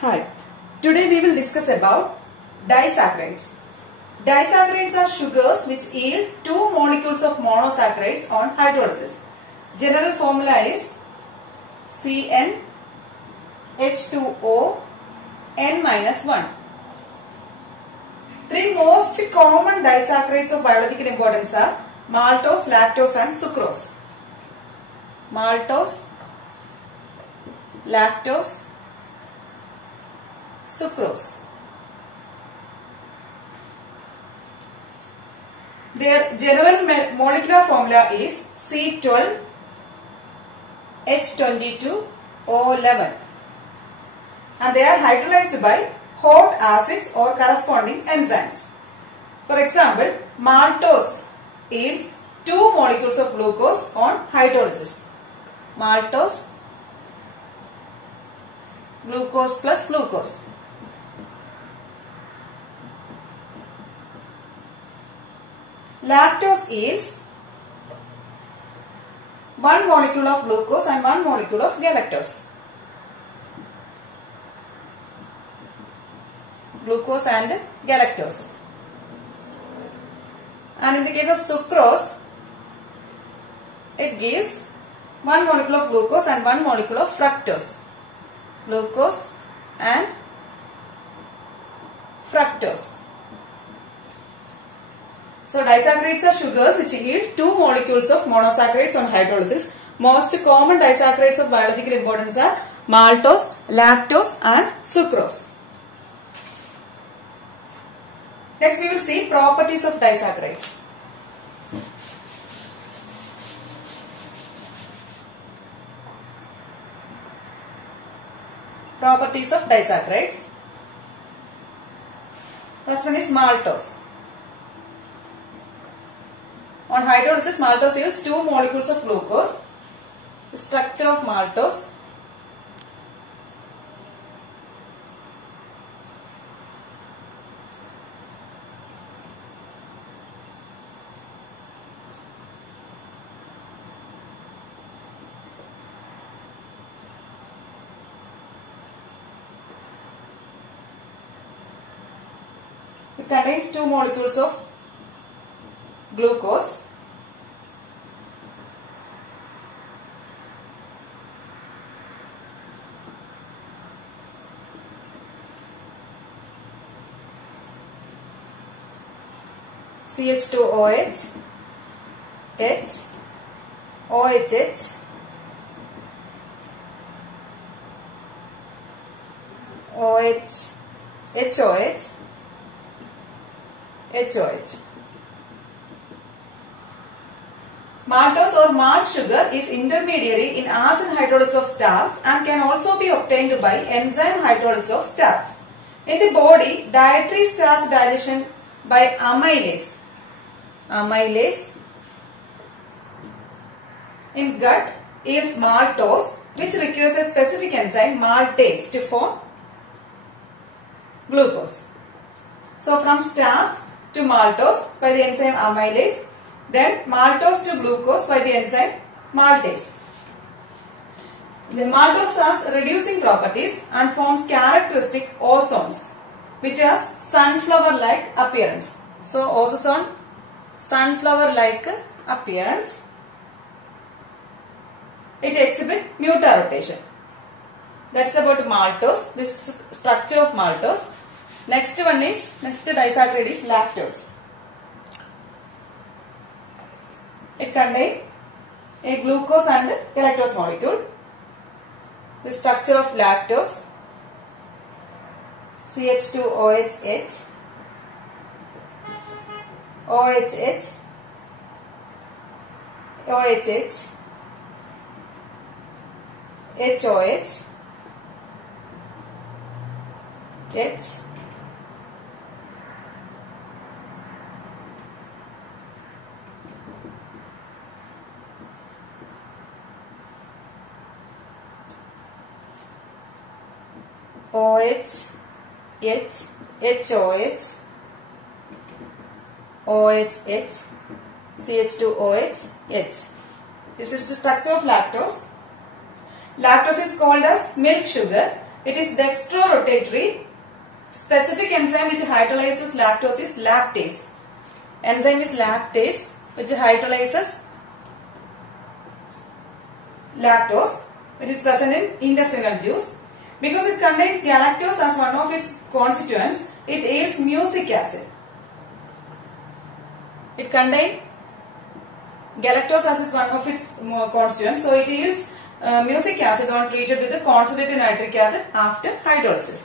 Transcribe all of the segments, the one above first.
Hi, today we will discuss about disaccharides. Disaccharides are sugars which yield two molecules of monosaccharides on hydrolysis. General formula is CnH2O N-1. Three most common disaccharides of biological importance are maltose, lactose and sucrose. Maltose, lactose, sucrose. Their general molecular formula is C12H22O11 and they are hydrolyzed by hot acids or corresponding enzymes. For example, maltose yields two molecules of glucose on hydrolysis. Maltose, glucose plus glucose. Lactose yields one molecule of glucose and one molecule of galactose. Glucose and galactose. And in the case of sucrose, it gives one molecule of glucose and one molecule of fructose. Glucose and fructose. So disaccharides are sugars which yield two molecules of monosaccharides on hydrolysis. Most common disaccharides of biological importance are maltose, lactose and sucrose. Next we will see properties of disaccharides. Properties of disaccharides. First one is maltose. On hydrolysis, maltose yields two molecules of glucose. The structure of maltose. It contains two molecules of glucose. CH2OH, H, OHH, OH, HOH, HOH. Maltose or malt sugar is intermediary in acid hydrolysis of starch and can also be obtained by enzyme hydrolysis of starch. In the body, dietary starch digestion by amylase. In gut is maltose, which requires a specific enzyme maltase to form glucose. So from starch to maltose by the enzyme amylase, then maltose to glucose by the enzyme maltase. The maltose has reducing properties and forms characteristic ozones which has sunflower-like appearance. So ozone, sunflower-like appearance. It exhibits mutarotation. That's about maltose, this structure of maltose. Next disaccharide is lactose. It contains a glucose and galactose molecule. The structure of lactose, CH2OHH, OHH, OHH, HOH, H, OH, H, HOH, OHH, CH2OH, H. This is the structure of lactose. Lactose is called as milk sugar. It is dextrorotatory. Specific enzyme which hydrolyzes lactose is lactase. Enzyme is lactase which hydrolyzes lactose, which is present in intestinal juice. Because it contains galactose as one of its constituents, it yields mucic acid. It contains galactose as one of its constituents, so it yields mucic acid when treated with the concentrated nitric acid after hydrolysis.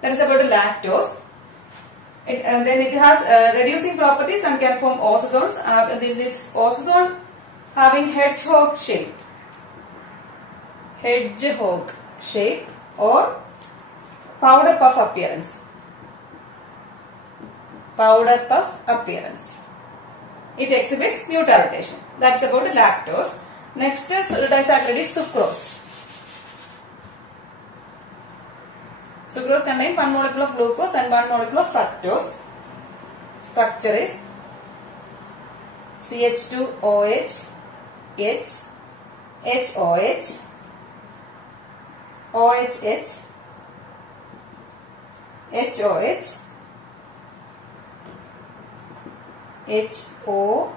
That is about lactose. And then it has reducing properties and can form ozozones. This ozozone having hedgehog shape or powder puff appearance. Powder puff appearance. It exhibits mutarotation. That's about lactose. Next is disaccharide is sucrose. Sucrose contains one molecule of glucose and one molecule of fructose. Structure is CH2OH, H, HOH, OHH, HOH, HO,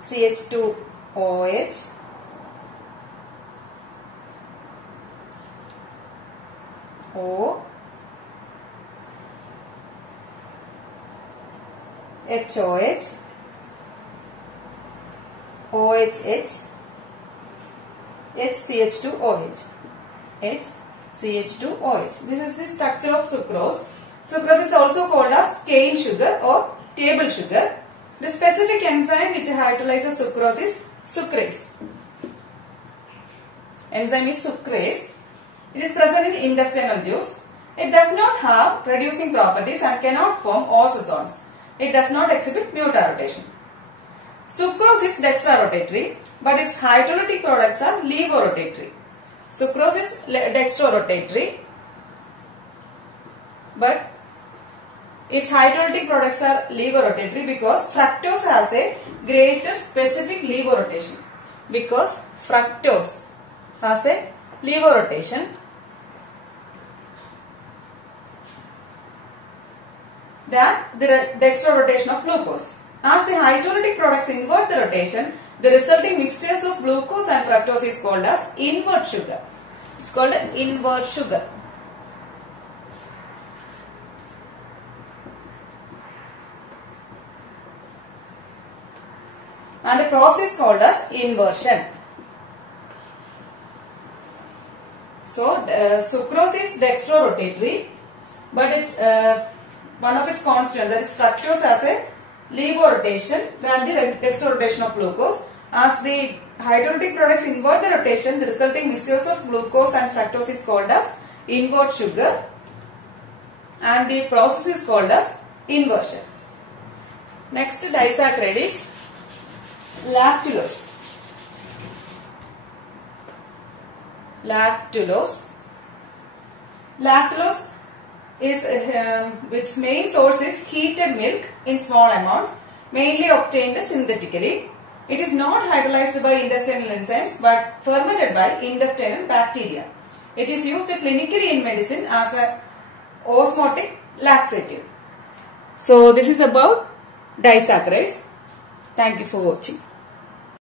CH2OH, O, HOH, OHH, HCH2OH, HCH2OH. This is the structure of sucrose. Sucrose is also called as cane sugar or table sugar. The specific enzyme which hydrolyzes sucrose is sucrase. Enzyme is sucrase. It is present in intestinal juice. It does not have reducing properties and cannot form ozozones. It does not exhibit mutarotation. Sucrose is dextrorotatory, but its hydrolytic products are levorotatory. Sucrose is dextrorotatory, but its hydrolytic products are levorotatory because fructose has a greater specific levorotation. Because fructose has a levorotation than the dextrorotation of glucose. As the hydrolytic products invert the rotation, the resulting mixtures of glucose and fructose is called as invert sugar. It's called invert sugar. And the process called as inversion. So, sucrose is dextrorotatory, but it's one of its constituents, that is fructose, has a levorotation than the dextrorotation of glucose. As the hydrolytic products invert the rotation, the resulting mixtures of glucose and fructose is called as invert sugar, and the process is called as inversion. Next disaccharide is lactulose. Lactulose. Lactulose is its main source is heated milk in small amounts, mainly obtained synthetically. It is not hydrolyzed by intestinal enzymes but fermented by intestinal bacteria. It is used clinically in medicine as an osmotic laxative. So this is about disaccharides. Thank you for watching.